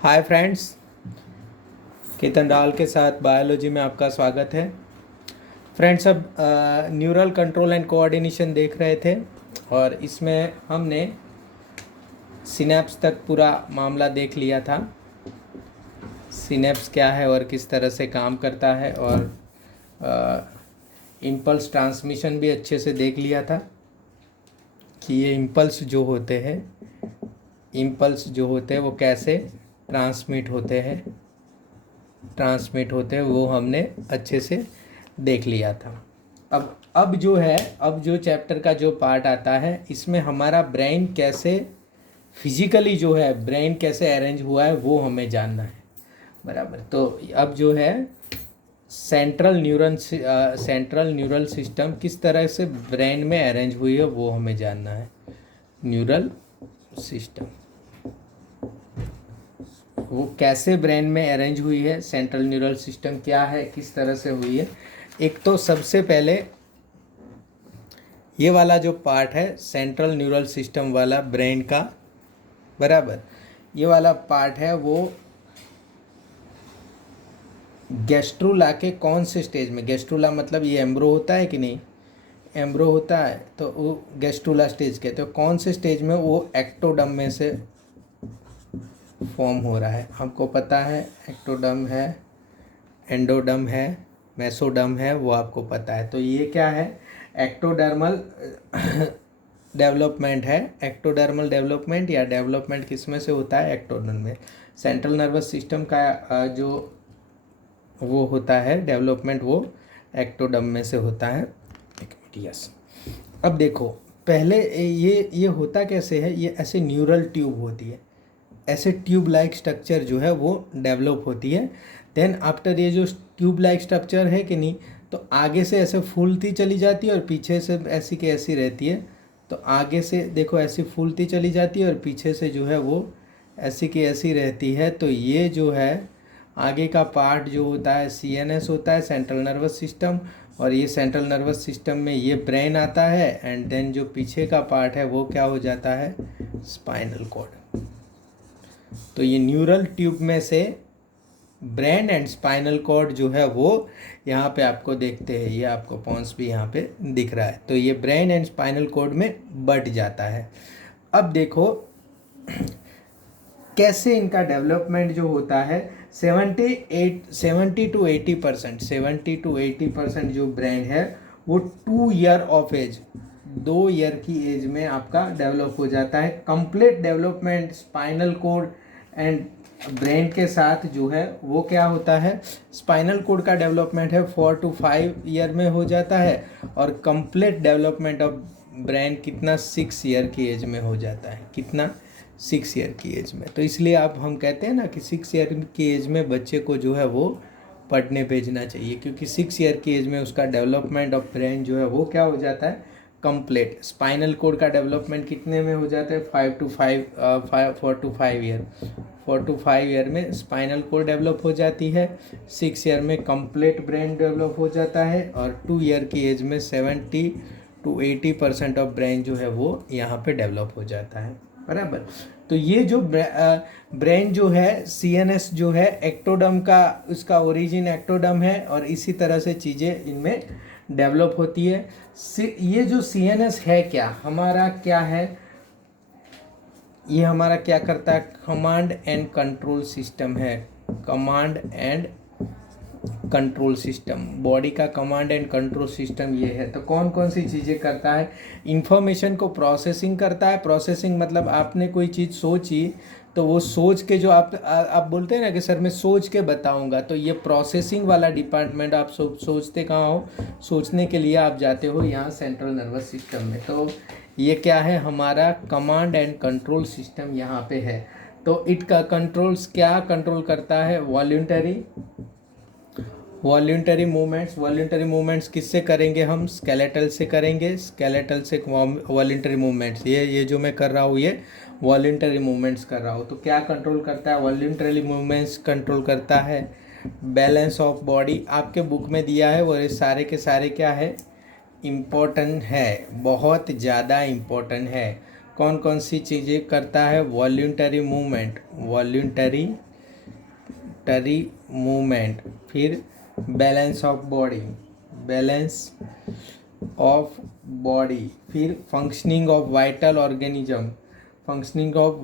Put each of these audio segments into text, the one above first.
Hi friends, Ketan राल के साथ बायोलॉजी में आपका स्वागत है। फ्रेंड्स, अब न्यूरल कंट्रोल एंड कोऑर्डिनेशन देख रहे थे और इसमें हमने सिनेप्स तक पूरा मामला देख लिया था। सिनेप्स क्या है और किस तरह से काम करता है, और इम्पल्स ट्रांसमिशन भी अच्छे से देख लिया था कि ये इम्पल्स जो होते हैं वो कैसे ट्रांसमिट होते हैं वो हमने अच्छे से देख लिया था। अब जो चैप्टर का जो पार्ट आता है, इसमें हमारा ब्रेन कैसे फिजिकली जो है ब्रेन कैसे अरेंज हुआ है वो हमें जानना है, बराबर। तो अब जो है सेंट्रल न्यूरल सिस्टम किस तरह से ब्रेन में अरेंज हुई है वो हमें जानना है। न्यूरल सिस्टम वो कैसे ब्रेन में अरेंज हुई है, सेंट्रल न्यूरल सिस्टम क्या है, किस तरह से हुई है। एक तो सबसे पहले ये वाला जो पार्ट है सेंट्रल न्यूरल सिस्टम वाला ब्रेन का, बराबर, ये वाला पार्ट है वो गैस्ट्रूला के कौन से स्टेज में, गैस्ट्रूला मतलब ये एम्ब्रो होता है कि नहीं, एम्ब्रो होता है तो वो गैस्ट्रूला स्टेज कहते हैं। कौन से स्टेज में, वो एक्टोडर्म में से फॉर्म हो रहा है। आपको पता है एक्टोडर्म है, एंडोडर्म है, मेसोडर्म है, वो आपको पता है। तो ये क्या है, एक्टोडर्मल डेवलपमेंट है। एक्टोडर्मल डेवलपमेंट या डेवलपमेंट किस में से होता है, एक्टोडर्म में। सेंट्रल नर्वस सिस्टम का जो वो होता है डेवलपमेंट, वो एक्टोडर्म में से होता है। एक मिनट, यस। अब देखो, पहले ये होता कैसे है, ये ऐसे न्यूरल ट्यूब होती है, ऐसे ट्यूब लाइक स्ट्रक्चर जो है वो डेवलप होती है। देन आफ्टर ये जो ट्यूब लाइक स्ट्रक्चर है कि नहीं, तो आगे से ऐसे फूलती चली जाती है और पीछे से ऐसी की ऐसी रहती है। तो आगे से देखो ऐसी फूलती चली जाती है और पीछे से जो है वो ऐसी की ऐसी रहती है। तो ये जो है आगे का पार्ट जो होता है CNS होता है, सेंट्रल नर्वस सिस्टम। और ये सेंट्रल नर्वस सिस्टम में ये ब्रेन आता है, एंड देन जो पीछे का पार्ट है वो क्या हो जाता है, स्पाइनल कॉर्ड। तो ये न्यूरल ट्यूब में से ब्रेन एंड स्पाइनल कॉर्ड जो है वो यहाँ पे आपको देखते हैं, ये आपको पॉन्स भी यहाँ पे दिख रहा है। तो ये ब्रेन एंड स्पाइनल कॉर्ड में बट जाता है। अब देखो कैसे इनका डेवलपमेंट जो होता है, 70 to 80% जो ब्रेन है वो 2 ईयर ऑफ एज, 2 ईयर की एज में आपका डेवलप हो जाता है। Complete development spinal cord and brain के साथ जो है वो क्या होता है, स्पाइनल कोड का डेवलपमेंट है 4 to 5 ईयर में हो जाता है, और कंप्लीट डेवलपमेंट ऑफ ब्रेन कितना, 6 ईयर की एज में हो जाता है। कितना, 6 ईयर की एज में। तो इसलिए आप हम कहते हैं ना कि 6 ईयर की एज में बच्चे को जो है वो पढ़ने भेजना चाहिए, क्योंकि 6 ईयर की एज में उसका डेवलपमेंट ऑफ ब्रेन जो है वो क्या हो जाता है, कंप्लीट। स्पाइनल कोड का डेवलपमेंट कितने में हो जाता है, 4 to 5 ईयर। 4 to 5 ईयर में स्पाइनल कोड डेवलप हो जाती है, 6 ईयर में कंप्लीट ब्रेन डेवलप हो जाता है, और 2 ईयर की एज में 70 to 80% ऑफ ब्रेन जो है वो यहाँ पे डेवलप हो जाता है, बराबर। तो ये जो ब्रेन जो है CNS जो है एक्टोडर्म का, उसका ओरिजिन एक्टोडर्म है, और इसी तरह से चीज़ें इनमें डेवलप होती है। ये जो CNS है क्या, हमारा क्या है, ये हमारा क्या करता है, कमांड एंड कंट्रोल सिस्टम है। Command and control system, body का कमांड एंड कंट्रोल सिस्टम ये है। तो कौन कौन सी चीज़ें करता है, इंफॉर्मेशन को प्रोसेसिंग करता है। प्रोसेसिंग मतलब आपने कोई चीज़ सोची, तो वो सोच के जो आप बोलते हैं ना कि सर मैं सोच के बताऊंगा, तो ये प्रोसेसिंग वाला डिपार्टमेंट। आप सोचते कहाँ हो, सोचने के लिए आप जाते हो यहाँ सेंट्रल नर्वस सिस्टम में। तो ये क्या है, हमारा कमांड एंड कंट्रोल सिस्टम यहाँ पे है। तो इट का कंट्रोल्स क्या कंट्रोल करता है, वॉल्यूंटरी मूवमेंट्स किससे करेंगे हम, स्केलेटल से करेंगे। स्केलेटल से वॉल्यूंटरी मूवमेंट्स, ये जो मैं कर रहा हूँ ये वॉल्यूंटरी मूवमेंट्स कर रहा हूँ। तो क्या कंट्रोल करता है, वॉल्यूंटरी मूवमेंट्स कंट्रोल करता है। बैलेंस ऑफ बॉडी आपके बुक में दिया है, वो ये सारे के सारे क्या है, इम्पोर्टेंट है, बहुत ज़्यादा इम्पोर्टेंट है। कौन कौन सी चीज़ें करता है, वॉल्यूंटरी मूवमेंट इन्वॉल्यूंटरी मूवमेंट, फिर balance of body, balance of body, फिर functioning of vital organism, functioning of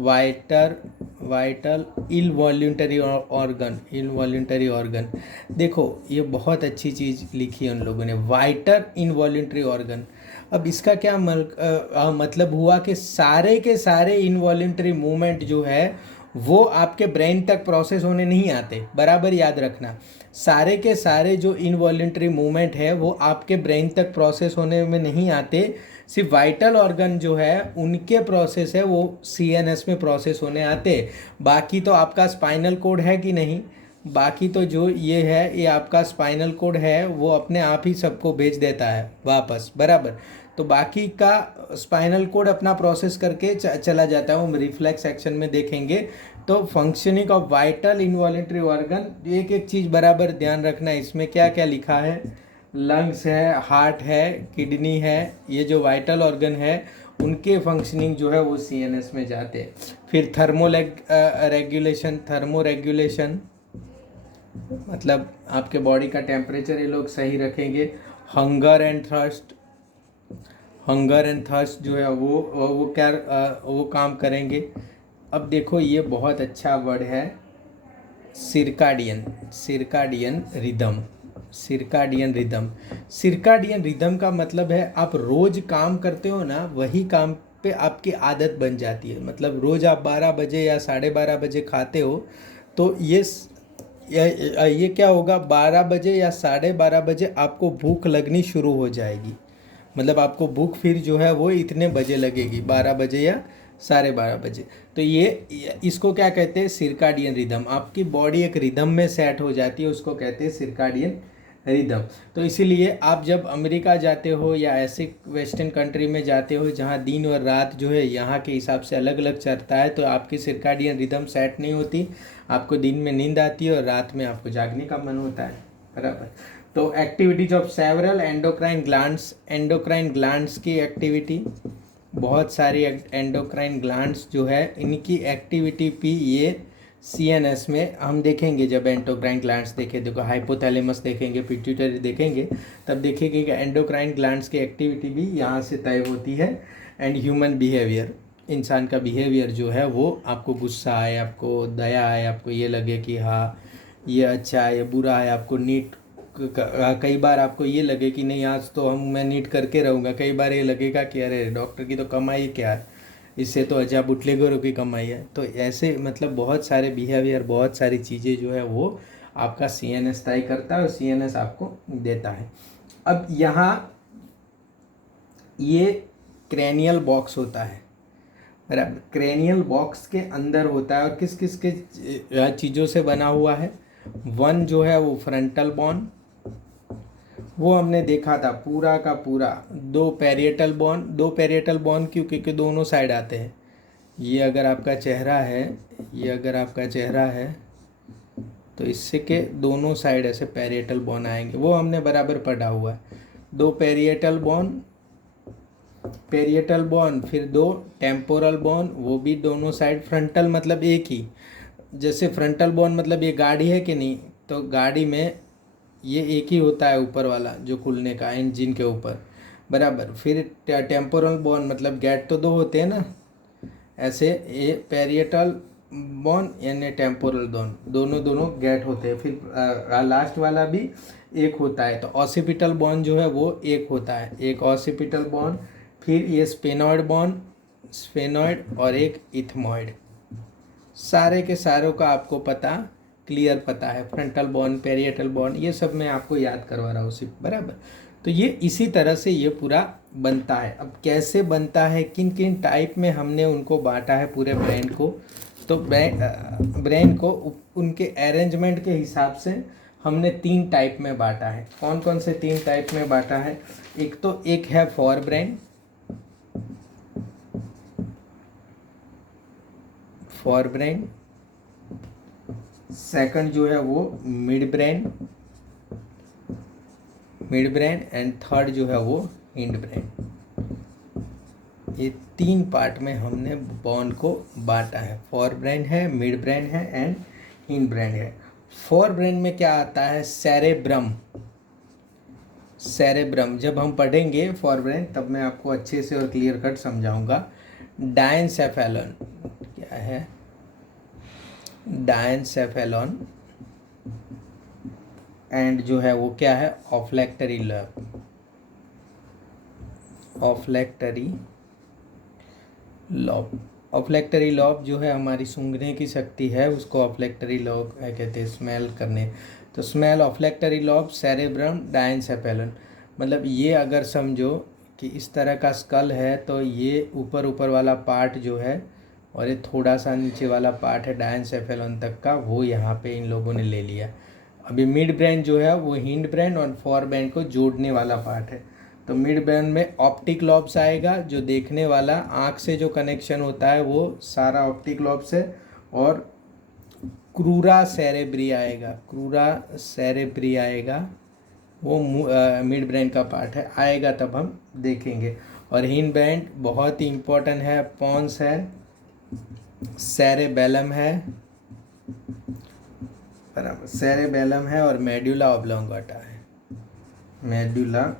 vital involuntary organ, involuntary organ. देखो ये बहुत अच्छी चीज़ लिखी है उन लोगों ने, वाइटल इनवॉल्यूंटरी ऑर्गन। अब इसका क्या मतलब हुआ कि सारे के सारे इनवॉल्यूंटरी मूवमेंट जो है वो आपके ब्रेन तक प्रोसेस होने नहीं आते, बराबर याद रखना। सारे के सारे जो इनवॉल्यूंटरी मूवमेंट है वो आपके ब्रेन तक प्रोसेस होने में नहीं आते, सिर्फ वाइटल ऑर्गन जो है उनके प्रोसेस है वो सीएनएस में प्रोसेस होने आते। बाकी तो आपका स्पाइनल कोड है कि नहीं, बाकी तो जो ये है ये आपका स्पाइनल कोड है वो अपने आप ही सबको भेज देता है वापस, बराबर। तो बाकी का स्पाइनल कोड अपना प्रोसेस करके चला जाता है, वो रिफ्लेक्स एक्शन में देखेंगे। तो functioning of vital involuntary organ, एक एक चीज़ बराबर ध्यान रखना है। इसमें क्या क्या लिखा है, लंग्स है, हार्ट है, किडनी है, ये जो वाइटल ऑर्गन है उनके फंक्शनिंग जो है वो सीएनएस में जाते हैं। फिर रेगुलेशन, थर्मो रेगुलेशन मतलब आपके बॉडी का टेम्परेचर ये लोग सही रखेंगे। Hunger and thirst, hunger and thirst जो है वो काम करेंगे। अब देखो ये बहुत अच्छा वर्ड है, सिरकाडियन, सिरकाडियन रिदम, सिरकाडियन रिदम। सिरकाडियन रिदम का मतलब है आप रोज काम करते हो ना, वही काम पे आपकी आदत बन जाती है। मतलब रोज आप 12 बजे या 12:30 बजे खाते हो तो ये क्या होगा, 12 बजे या 12:30 बजे आपको भूख लगनी शुरू हो जाएगी। मतलब आपको भूख फिर जो है वो इतने बजे लगेगी, 12 बजे या 12:30 बजे। तो ये इसको क्या कहते हैं, सिरकाडियन रिदम। आपकी बॉडी एक रिदम में सेट हो जाती है, उसको कहते हैं सिरकाडियन रिदम। तो इसीलिए आप जब अमेरिका जाते हो या ऐसे वेस्टर्न कंट्री में जाते हो जहाँ दिन और रात जो है यहाँ के हिसाब से अलग अलग चलता है, तो आपकी सिरकाडियन रिदम सेट नहीं होती, आपको दिन में नींद आती है और रात में आपको जागने का मन होता है, बराबर। तो activities of several endocrine glands, endocrine glands की एक्टिविटी, बहुत सारी एंडोक्राइन ग्लैंड्स जो है इनकी एक्टिविटी भी ये सीएनएस में हम देखेंगे। जब एंडोक्राइन ग्लैंड्स देखें, देखो हाइपोथैलेमस देखेंगे, पिट्यूटरी देखेंगे, तब देखेंगे कि एंडोक्राइन ग्लैंड्स की एक्टिविटी भी यहाँ से तय होती है। एंड ह्यूमन बिहेवियर, इंसान का बिहेवियर जो है वो, आपको गुस्सा आए, आपको दया आए, आपको ये लगे कि हाँ ये अच्छा है, ये बुरा है, आपको नीट कई बार आपको ये लगे कि नहीं आज तो मैं नीट करके रहूँगा, कई बार ये लगेगा कि अरे डॉक्टर की तो कमाई क्या है, इससे तो अजय बुटलेगरों की कमाई है। तो ऐसे मतलब बहुत सारे बिहेवियर, बहुत सारी चीज़ें जो है वो आपका सीएनएस तय करता है और सीएनएस आपको देता है। अब यहाँ ये क्रेनियल बॉक्स होता है, बराबर। क्रेनियल बॉक्स के अंदर होता है और किस किस के चीज़ों से बना हुआ है। वन जो है वो फ्रंटल बोन, वो हमने देखा था पूरा का पूरा। दो पैरिएटल बोन, दो पैरिएटल बोन क्यों, क्योंकि दोनों साइड आते हैं। ये अगर आपका चेहरा है, ये अगर आपका चेहरा है तो इससे के दोनों साइड ऐसे पैरिएटल बोन आएंगे, वो हमने बराबर पढ़ा हुआ है। दो पैरिएटल बोन, पैरिएटल बोन, फिर दो टेम्पोरल बोन, वो भी दोनों साइड। फ्रंटल मतलब एक ही, जैसे फ्रंटल बोन मतलब ये गाड़ी है कि नहीं, तो गाड़ी में ये एक ही होता है ऊपर वाला जो खुलने का, इंजन के ऊपर, बराबर। फिर टेम्पोरल बोन मतलब गेट तो दो होते हैं ना, ऐसे ये पैरिएटल बोन यानी टेम्पोरल बोन, दोनों गेट होते हैं। फिर लास्ट वाला भी एक होता है। तो ऑसिपिटल बोन जो है वो एक होता है, एक ऑसिपिटल बोन। फिर ये स्पेनॉइड बोन, स्पेनॉइड, और एक इथमॉइड। सारे के सारों का आपको पता, क्लियर पता है। फ्रंटल बोन, पेरिएटल बोन, ये सब मैं आपको याद करवा रहा हूँ सिर्फ, बराबर। तो ये इसी तरह से ये पूरा बनता है। अब कैसे बनता है, किन किन टाइप में हमने उनको बांटा है पूरे ब्रेन को, तो ब्रेन को उनके अरेंजमेंट के हिसाब से हमने 3 टाइप में बांटा है। कौन कौन से 3 टाइप में बांटा है, एक है for brain, for brain. Second जो है वो mid brain, mid brain. And third जो है वो हिंड ब्रेन। ये 3 पार्ट में हमने बोन को बांटा है, फॉर ब्रेन है, मिड ब्रेन है एंड हिंड ब्रेन है। फोर ब्रेन में क्या आता है? सेरेब्रम। सेरेब्रम जब हम पढ़ेंगे फोर ब्रेन तब मैं आपको अच्छे से और क्लियर कट समझाऊंगा। डायनसेफेलॉन क्या है? डायनसेफेलॉन एंड जो है वो क्या है? ऑफ्लैक्टरी लोब। ऑफ्लैक्टरी लॉब। ऑफ्लैक्टरी लॉब जो है हमारी सूंघने की शक्ति है, उसको ऑफ्लैक्टरी लॉब कहते हैं, स्मेल करने। तो स्मेल, ऑफ्लैक्टरी लॉब, सेरेब्रम, डायनसेफेलन। मतलब ये अगर समझो कि इस तरह का स्कल है तो ये ऊपर ऊपर वाला पार्ट जो है और ये थोड़ा सा नीचे वाला पार्ट है डायनसेफेलन तक का, वो यहाँ पे इन लोगों ने ले लिया। अभी मिड ब्रेन जो है वो हिंड ब्रेन और फोर ब्रेन को जोड़ने वाला पार्ट है। तो मिड ब्रेन में ऑप्टिक लॉब्स आएगा, जो देखने वाला आँख से जो कनेक्शन होता है वो सारा ऑप्टिक लॉब्स है। और क्रूरा सेरेब्री आएगा, क्रूरा सेरेब्री आएगा, वो मिड ब्रेन का पार्ट है, आएगा तब हम देखेंगे। और हिंड ब्रेन बहुत ही इम्पोर्टेंट है, पॉन्स है, सेरेबेलम है, बराबर, सेरेबेलम है और मेडुला ऑब्लोंगाटा है, मेडुला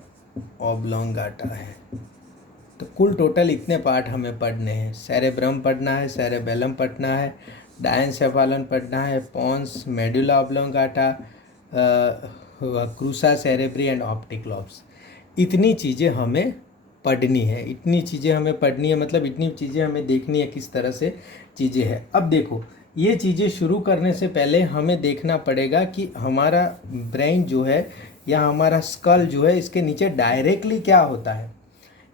ऑब्लोंगाटा है। तो कुल टोटल इतने पार्ट हमें पढ़ने हैं। सेरेब्रम पढ़ना है, सेरेबेलम पढ़ना है, डायनसेफालन पढ़ना है, पॉन्स, मेडुला ऑब्लोंगाटा, क्रूसा सेरेब्री एंड ऑप्टिक लॉब्स। इतनी चीज़ें हमें पढ़नी है, इतनी चीज़ें हमें पढ़नी है, मतलब इतनी चीज़ें हमें देखनी है किस तरह से चीज़ें हैं। अब देखो, ये चीज़ें शुरू करने से पहले हमें देखना पड़ेगा कि हमारा ब्रेन जो है या हमारा स्कल जो है, इसके नीचे डायरेक्टली क्या होता है।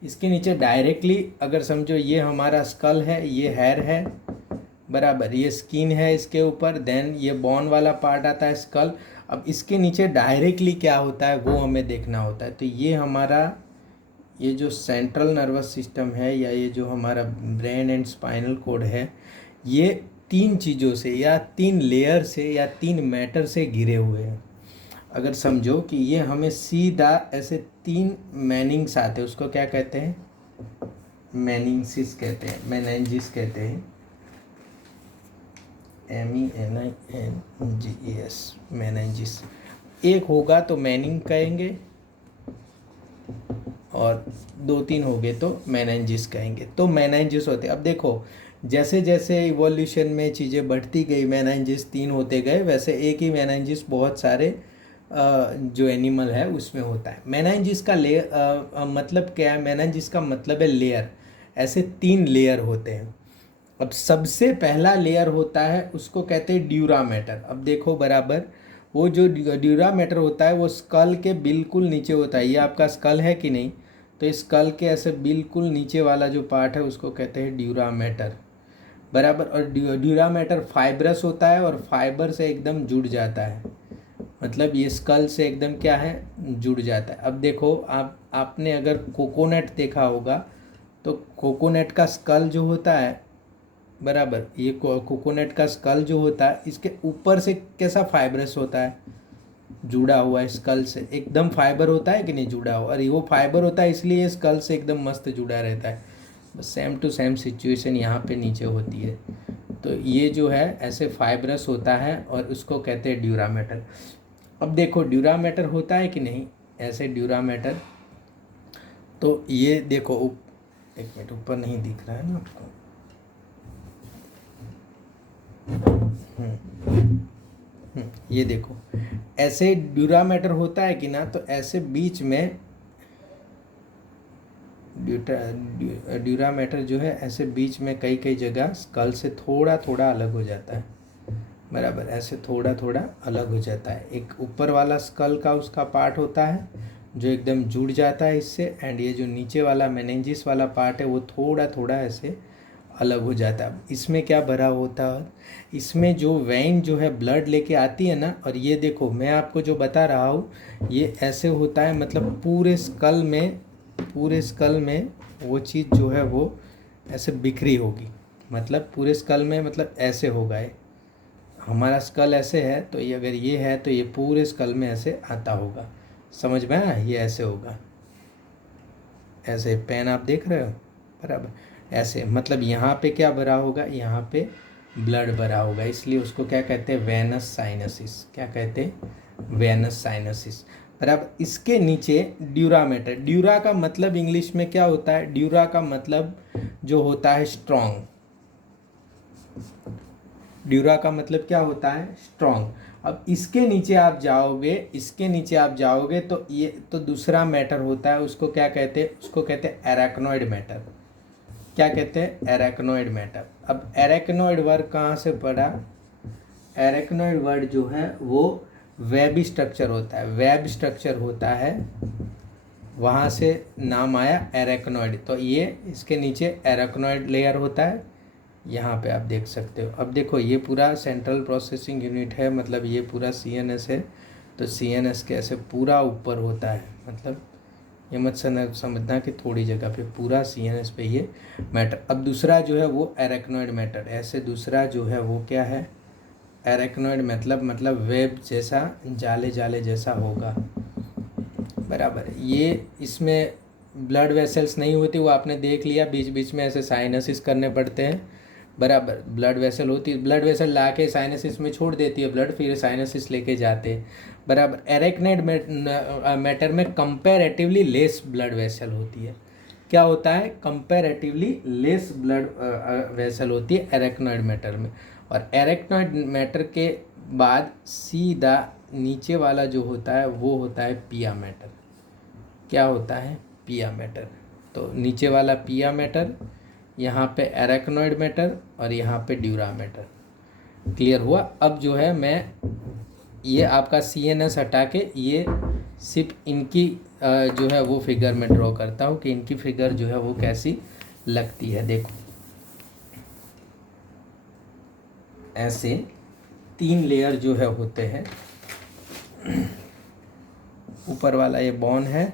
इसके नीचे डायरेक्टली अगर समझो ये हमारा स्कल है, ये हेयर है, बराबर, ये स्किन है इसके ऊपर, देन ये बोन वाला पार्ट आता है स्कल। अब इसके नीचे डायरेक्टली क्या होता है वो हमें देखना होता है। तो ये हमारा ये जो सेंट्रल नर्वस सिस्टम है या ये जो हमारा ब्रेन एंड स्पाइनल कोड है, ये तीन चीज़ों से या तीन लेयर से या तीन मैटर से घिरे हुए हैं। अगर समझो कि ये हमें सीधा ऐसे तीन मैनिंग्स आते हैं, उसको क्या कहते हैं? मैनिंगसिस कहते हैं, मेनेंजिस कहते हैं, MENINGES, मेनेंजिस। एक होगा तो मैनिंग कहेंगे और दो तीन हो गए तो मेनेंजिस कहेंगे। तो मेनेंजिस होते, अब देखो जैसे जैसे इवोल्यूशन में चीज़ें बढ़ती गई, मेनेंजिस तीन होते गए, वैसे एक ही मेनेंजिस बहुत सारे जो एनिमल है उसमें होता है। मेनेंजिस का मतलब क्या है? मेनेंजिस का मतलब है लेयर। ऐसे तीन लेयर होते हैं। अब सबसे पहला लेयर होता है, उसको कहते हैं ड्यूरा मैटर। अब देखो बराबर, वो जो ड्यूरा मैटर होता है वो स्कल के बिल्कुल नीचे होता है। ये आपका स्कल है कि नहीं? तो इस स्कल के ऐसे बिल्कुल नीचे वाला जो पार्ट है उसको कहते हैं ड्यूरा मैटर, बराबर। और ड्यूरा मैटर फाइब्रस होता है और फाइबर से एकदम जुड़ जाता है, मतलब ये स्कल से एकदम क्या है, जुड़ जाता है। अब देखो, आपने अगर कोकोनट देखा होगा तो कोकोनट का स्कल जो होता है, बराबर, ये कोकोनट का स्कल जो होता है, इसके ऊपर से कैसा फाइब्रस होता है, जुड़ा हुआ है स्कल से, एकदम फाइबर होता है कि नहीं, जुड़ा हुआ। और वो फाइबर होता है इसलिए स्कल से एकदम मस्त जुड़ा रहता है। बस सेम टू सेम सिचुएशन यहाँ पे नीचे होती है। तो ये जो है ऐसे फाइब्रस होता है और उसको कहते हैं ड्यूरा मैटर। अब देखो ड्यूरा मैटर होता है कि नहीं, ऐसे ड्यूरा मैटर। तो ये देखो एक मिनट, ऊपर नहीं दिख रहा है ना आपको, ये देखो ऐसे ड्यूरा मैटर होता है कि ना, तो ऐसे बीच में ड्यूरा मैटर जो है ऐसे बीच में कई कई जगह स्कल से थोड़ा थोड़ा अलग हो जाता है, बराबर, ऐसे थोड़ा थोड़ा अलग हो जाता है। एक ऊपर वाला स्कल का उसका पार्ट होता है जो एकदम जुड़ जाता है इससे, एंड ये जो नीचे वाला मेनेंजिस वाला पार्ट है वो थोड़ा थोड़ा ऐसे अलग हो जाता है। इसमें क्या भरा होता है? इसमें जो वेन जो है ब्लड लेके आती है ना, और ये देखो मैं आपको जो बता रहा हूँ ये ऐसे होता है, मतलब पूरे स्कल में वो चीज़ जो है वो ऐसे बिखरी होगी, मतलब पूरे स्कल में, मतलब ऐसे होगा। ये हमारा स्कल ऐसे है तो ये अगर ये है तो ये पूरे स्कल में ऐसे आता होगा, समझ में आया? ये ऐसे होगा, ऐसे पेन आप देख रहे हो, बराबर, ऐसे, मतलब यहाँ पे क्या भरा होगा, यहाँ पे ब्लड भरा होगा, इसलिए उसको क्या कहते हैं, वेनस साइनसिस। क्या कहते हैं, वेनस साइनसिस। पर अब इसके नीचे ड्यूरामेटर, ड्यूरा का मतलब इंग्लिश में क्या होता है, ड्यूरा का मतलब जो होता है स्ट्रॉन्ग, ड्यूरा का मतलब क्या होता है, स्ट्रॉन्ग। अब इसके नीचे आप जाओगे, इसके नीचे आप जाओगे तो ये तो दूसरा मैटर होता है, उसको क्या कहते हैं, उसको कहते हैं एराक्नोइड मैटर। क्या कहते हैं, एराक्नोइड मैटर। अब एराक्नोइड वर्ड कहाँ से पढ़ा, एराक्नोइड वर्ड जो है वो वेब स्ट्रक्चर होता है, वेब स्ट्रक्चर होता है, वहाँ से नाम आया एराक्नोइड। तो ये इसके नीचे एराक्नोइड लेयर होता है, यहाँ पे आप देख सकते हो। अब देखो ये पूरा सेंट्रल प्रोसेसिंग यूनिट है, मतलब ये पूरा CNS है, तो CNS के ऐसे पूरा ऊपर होता है, मतलब ये मत समझना कि थोड़ी जगह पे, पूरा CNS पे ये मैटर। अब दूसरा जो है वो एराक्नोइड मैटर, ऐसे दूसरा जो है वो क्या है, एराक्नोइड मतलब वेब जैसा, जाले जाले जैसा होगा, बराबर। ये इसमें ब्लड वेसल्स नहीं होती, वो आपने देख लिया, बीच बीच में ऐसे साइनसिस करने पड़ते हैं, बराबर। ब्लड वेसल होती है, ब्लड वेसल ला के साइनसिस में छोड़ देती है ब्लड, फिर साइनसिस लेके जाते हैं, बराबर। एराक्नोइड मैटर में कंपैरेटिवली लेस ब्लड वेसल होती है। क्या होता है, कंपैरेटिवली लेस ब्लड वेसल होती है एराक्नोइड मैटर में। और एराक्नोइड मैटर के बाद सीधा नीचे वाला जो होता है वो होता है पिया मैटर। क्या होता है, पिया मैटर। तो नीचे वाला पिया मैटर, यहाँ पे एराक्नोइड मैटर और यहाँ पे ड्यूरा मैटर। क्लियर हुआ। अब जो है मैं ये आपका CNS हटा के ये सिर्फ इनकी जो है वो फिगर में ड्रॉ करता हूँ कि इनकी फिगर जो है वो कैसी लगती है। देखो ऐसे 3 लेयर जो है होते हैं, ऊपर वाला ये बोन है,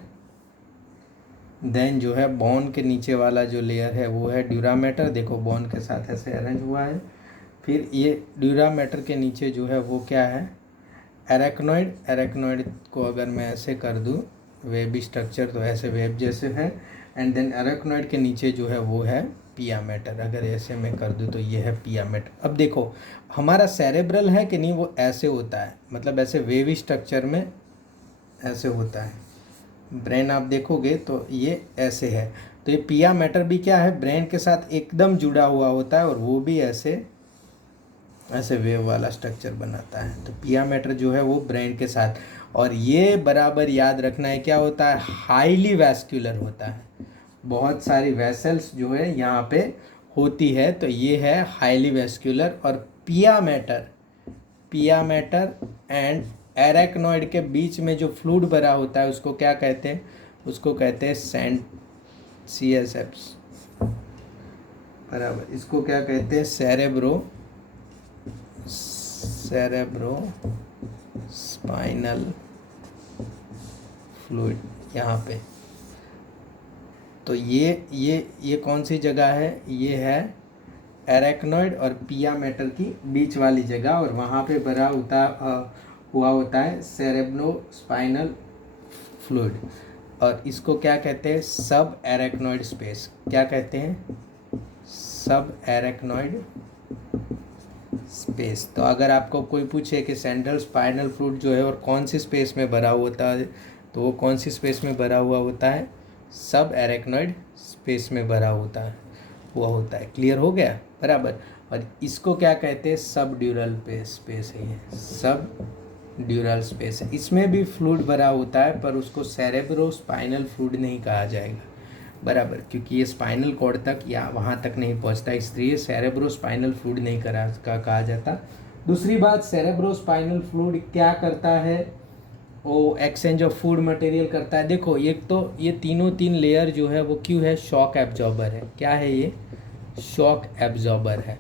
देन जो है बोन के नीचे वाला जो लेयर है वो है ड्यूरा मैटर, देखो बोन के साथ ऐसे अरेंज हुआ है। फिर ये ड्यूरा मैटर के नीचे जो है वो क्या है, एराक्नोइड। एराक्नोइड को अगर मैं ऐसे कर दूँ वेब स्ट्रक्चर, तो ऐसे वेब जैसे है। एंड देन एराक्नोइड के नीचे जो है वो है पिया मैटर, अगर ऐसे मैं कर दूँ तो ये है पिया मैटर। अब देखो हमारा सेरेब्रल है कि नहीं, वो ऐसे होता है, मतलब ऐसे वेव स्ट्रक्चर में ऐसे होता है। ब्रेन आप देखोगे तो ये ऐसे है, तो ये पिया मैटर भी क्या है, ब्रेन के साथ एकदम जुड़ा हुआ होता है, और वो भी ऐसे ऐसे वेव वाला स्ट्रक्चर बनाता है। तो पिया मैटर जो है वो ब्रेन के साथ, और ये बराबर याद रखना है क्या होता है, हाईली वैस्कुलर होता है, बहुत सारी वेसल्स जो है यहाँ पे होती है, तो ये है हाईली वैस्कुलर। और पिया मैटर एंड एराक्नोइड के बीच में जो फ्लूइड भरा होता है उसको क्या कहते हैं, उसको कहते हैं CSF, बराबर। इसको क्या कहते हैं, सेरेब्रो स्पाइनल फ्लूइड, यहाँ पे। तो ये कौन सी जगह है, ये है एराक्नोइड और पिया मैटर की बीच वाली जगह, और वहाँ पे भरा हुआ होता है सेरेब्रो स्पाइनल फ्लूइड। और इसको क्या कहते हैं, सब एराक्नोइड स्पेस। क्या कहते हैं, सब एराक्नोइड स्पेस। तो अगर आपको कोई पूछे कि सेंट्रल स्पाइनल फ्लूइड जो है और कौन सी स्पेस में भरा होता है, तो वो कौन सी स्पेस में भरा हुआ होता है, सब एराक्नोइड स्पेस में भरा होता है। क्लियर हो गया, बराबर। और इसको क्या कहते हैं, सब ड्यूरल स्पेस है, ये सब ड्यूरल स्पेस है। इसमें भी फ्लूइड भरा होता है, पर उसको सेरेब्रो स्पाइनल फ्लूइड नहीं कहा जाएगा, बराबर, क्योंकि ये स्पाइनल कॉर्ड तक या वहाँ तक नहीं पहुँचता, इसलिए सेरेब्रो स्पाइनल फ्लूइड नहीं कहा जाता। दूसरी बात, सेरेब्रो स्पाइनल फ्लूइड क्या करता है, वो एक्सचेंज ऑफ फूड मटेरियल करता है। देखो एक तो ये तीन लेयर जो है वो क्यों है, शॉक एब्जॉर्बर है। क्या है ये, शॉक एब्जॉर्बर है।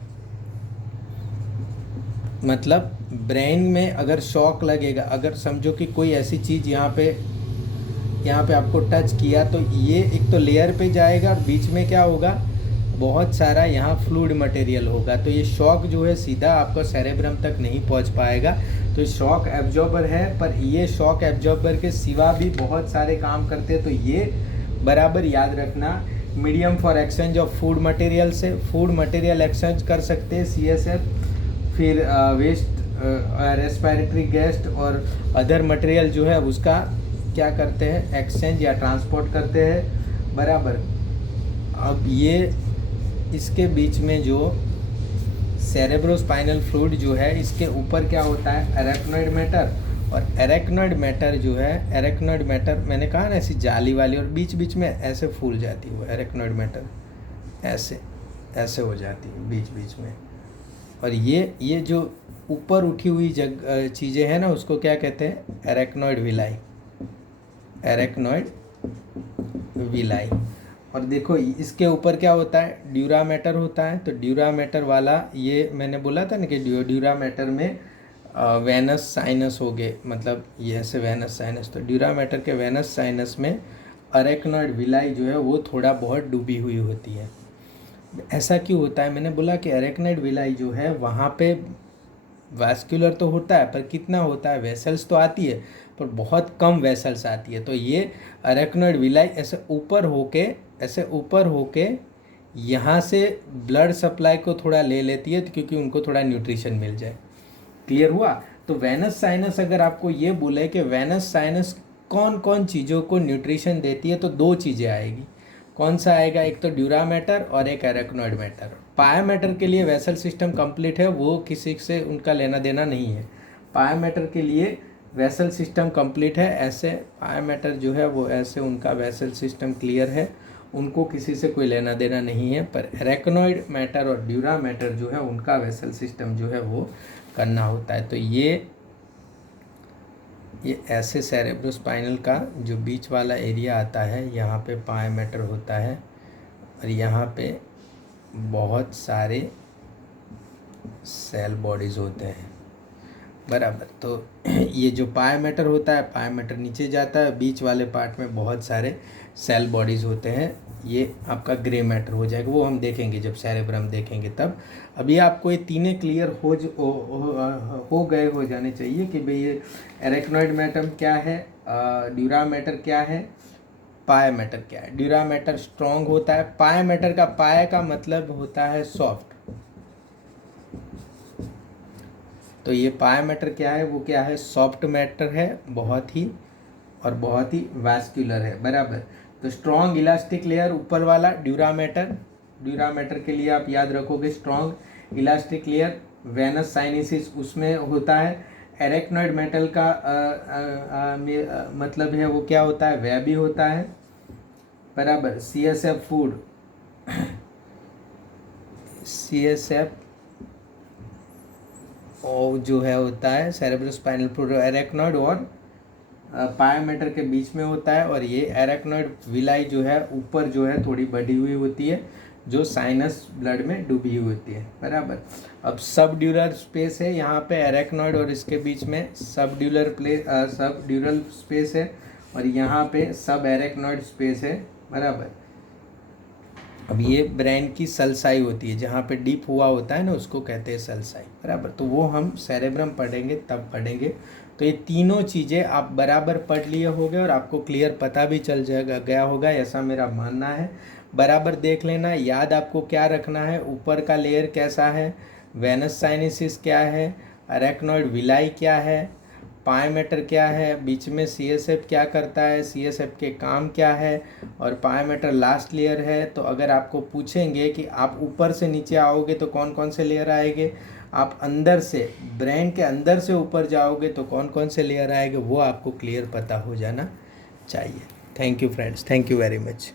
मतलब ब्रेन में अगर शॉक लगेगा, अगर समझो कि कोई ऐसी चीज़ यहाँ पे आपको टच किया, तो ये एक तो लेयर पे जाएगा और बीच में क्या होगा, बहुत सारा यहाँ फ्लूइड मटेरियल होगा, तो ये शॉक जो है सीधा आपको सेरेब्रम तक नहीं पहुँच पाएगा। तो शॉक एब्जॉर्बर है, पर ये शॉक एब्जॉर्बर के सिवा भी बहुत सारे काम करते हैं। तो ये बराबर याद रखना, medium for exchange of food material से फूड मटेरियल एक्सचेंज कर सकते हैं CSF, फिर वेस्ट रेस्पिरेटरी गैस और अदर मटेरियल जो है उसका क्या करते हैं, एक्सचेंज या ट्रांसपोर्ट करते हैं, बराबर। अब ये इसके बीच में जो सेरेब्रोस्पाइनल फ्लूइड जो है इसके ऊपर क्या होता है, एरेक्नॉइड मैटर, और एरेक्नॉइड मैटर जो है, एरेक्नॉइड मैटर मैंने कहा ना ऐसी जाली वाली, और बीच बीच में ऐसे फूल जाती है वो एरेक्नॉइड मैटर, ऐसे ऐसे हो जाती है बीच बीच में। और ये जो ऊपर उठी हुई चीज़ें हैं ना उसको क्या कहते हैं, एरेक्नॉइड विलाई, एरेक्नॉइड विलाई। और देखो इसके ऊपर क्या होता है, ड्यूरा मैटर होता है। तो ड्यूरा मैटर वाला, ये मैंने बोला था ना कि ड्यूरा मैटर में वेनस साइनस हो गए, मतलब ये ऐसे वेनस साइनस, तो ड्यूरा मैटर के वेनस साइनस में एरेक्नॉइड विलाई जो है वो थोड़ा बहुत डूबी हुई होती है। ऐसा क्यों होता है, मैंने बोला कि एरेक्नॉइड विलाई जो है वहाँ पे वास्कुलर तो होता है पर कितना होता है, वेसल्स तो आती है पर बहुत कम वेसल्स आती है। तो ये एरेक्नॉइड विलाई ऐसे ऊपर होके यहाँ से ब्लड सप्लाई को थोड़ा ले लेती है, तो क्योंकि उनको थोड़ा न्यूट्रिशन मिल जाए। क्लियर हुआ। तो वेनस साइनस, अगर आपको ये बोले कि वेनस साइनस कौन कौन चीज़ों को न्यूट्रिशन देती है, तो दो चीज़ें आएगी। कौन सा आएगा, एक तो ड्यूरा मैटर और एक एरेक्नॉइड मैटर। पाया मैटर के लिए वेसल सिस्टम कंप्लीट है, वो किसी से उनका लेना देना नहीं है। पाया मैटर के लिए वेसल सिस्टम कंप्लीट है, ऐसे पाया मैटर जो है वो ऐसे उनका वेसल सिस्टम क्लियर है, उनको किसी से कोई लेना देना नहीं है। पर एरेक्नॉइड मैटर और ड्यूरा मैटर जो है उनका वेसल सिस्टम जो है वो करना होता है। तो ये ऐसे सेरेब्रोस्पाइनल का जो बीच वाला एरिया आता है, यहाँ पे पाया मैटर होता है और यहाँ पे बहुत सारे सेल बॉडीज़ होते हैं, बराबर। तो ये जो पाया मैटर होता है, पाया मैटर नीचे जाता है, बीच वाले पार्ट में बहुत सारे सेल बॉडीज़ होते हैं, ये आपका ग्रे मैटर हो जाएगा। वो हम देखेंगे जब सेरेब्रम देखेंगे तब। अभी आपको ये तीनों क्लियर हो गए हो जाने चाहिए कि भाई ये एरेक्नॉइड मैटर क्या है, ड्यूरा मैटर क्या है, पाया मैटर क्या है। ड्यूरा मैटर स्ट्रॉन्ग होता है, पाया मैटर का पाया का मतलब होता है सॉफ्ट। तो ये पाया मैटर क्या है, वो क्या है, सॉफ्ट मैटर है बहुत ही, और बहुत ही वास्कुलर है, बराबर। तो स्ट्रॉन्ग इलास्टिक लेयर ऊपर वाला ड्यूरा मैटर के लिए आप याद रखोगे strong elastic layer, venous sinuses उसमें होता है। एरेक्नॉइड मेटल का मतलब है वो क्या होता है, वेबी होता है, बराबर। CSF फूड CSF और जो है होता है सेरेब्रोस्पाइनल फ्लूइड, एरेक्नॉइड और पाया मैटर के बीच में होता है। और ये एरेक्नॉइड विलाई जो है ऊपर जो है थोड़ी बढ़ी हुई होती है, जो साइनस ब्लड में डूबी हुई होती है, बराबर। अब सब ड्यूरल स्पेस है यहाँ पे एरेक्नॉइड और इसके बीच में सब ड्यूरल स्पेस है, और यहाँ पे सब एरेक्नॉइड स्पेस है, बराबर। अब ये ब्रेन की सल्साई होती है, जहाँ पे डीप हुआ होता है ना उसको कहते हैं सल्साई, बराबर। तो वो हम सेरेब्रम पढ़ेंगे तब पढ़ेंगे। तो ये तीनों चीज़ें आप बराबर पढ़ लिए होगे और आपको क्लियर पता भी चल जाएगा गया होगा, ऐसा मेरा मानना है। बराबर देख लेना, याद आपको क्या रखना है, ऊपर का लेयर कैसा है, वेनस साइनसिस क्या है, एरेक्नॉइड विलाई क्या है, पाया मैटर क्या है, बीच में CSF क्या करता है, CSF के काम क्या है, और पाया मैटर लास्ट लेयर है। तो अगर आपको पूछेंगे कि आप ऊपर से नीचे आओगे तो कौन कौन से लेयर आएंगे, आप अंदर से ब्रेन के अंदर से ऊपर जाओगे तो कौन कौन से लेयर आएंगे, वो आपको क्लियर पता हो जाना चाहिए। Thank you friends, thank you very much.